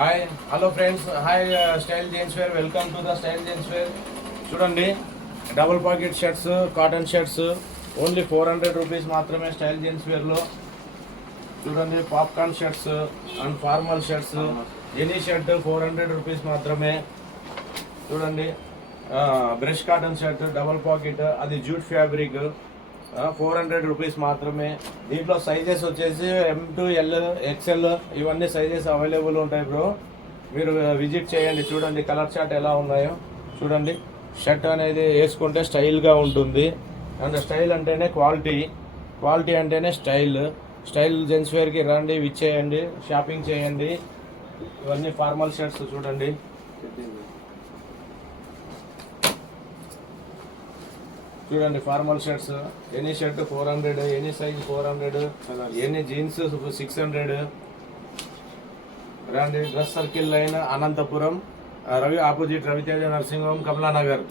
Hi hello friends, hi style gents wear, welcome to the style gents wear. చూడండి, double pocket shirts, cotton shirts only 400 rupees మాత్రమే style gents వేర్లో. చూడండి, popcorn shirts and formal shirts, any shirt 400 rupees మాత్రమే. చూడండి, brush cotton shirt double pocket, అది jute fabric, 400 rupees మాత్రమే. దీంట్లో sizes వచ్చేసి M2L XL ఇవన్నీ సైజెస్ అవైలబుల్ ఉంటాయి బ్రో. మీరు విజిట్ చేయండి. చూడండి కలర్ చార్ట్ ఎలా ఉన్నాయో చూడండి. షర్ట్ అనేది వేసుకుంటే స్టైల్గా ఉంటుంది. అండ్ స్టైల్ అంటేనే క్వాలిటీ, క్వాలిటీ అంటేనే స్టైల్. స్టైల్ జెంట్స్ వేర్కి రండి, విచ్చేయండి, షాపింగ్ చేయండి. ఇవన్నీ ఫార్మల్ షర్ట్స్ చూడండి. చూడండి formal shirts, any shirt 400, any size 400, any jeans 600. రండి, dress circle line, Anantapuram, opposite Ravi Teja nursing home, Kamalanagar.